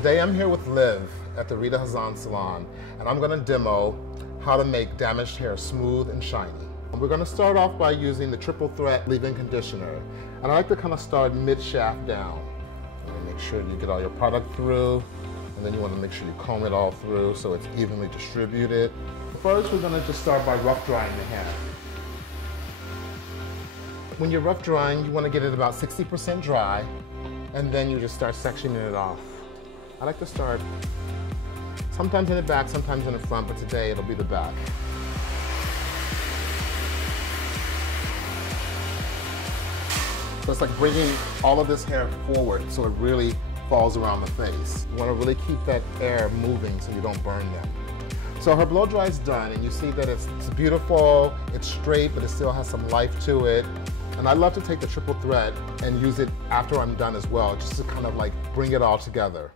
Today I'm here with Liv at the Rita Hazan Salon, and I'm going to demo how to make damaged hair smooth and shiny. We're going to start off by using the Triple Threat Leave-In Conditioner, and I like to kind of start mid-shaft down. Make sure you get all your product through, and then you want to make sure you comb it all through so it's evenly distributed. First, we're going to just start by rough drying the hair. When you're rough drying, you want to get it about 60% dry, and then you just start sectioning it off. I like to start sometimes in the back, sometimes in the front, but today it'll be the back. So it's like bringing all of this hair forward so it really falls around the face. You want to really keep that air moving so you don't burn them. So her blow dry is done, and you see that it's beautiful, it's straight, but it still has some life to it. And I love to take the Triple Threat and use it after I'm done as well, just to kind of like bring it all together.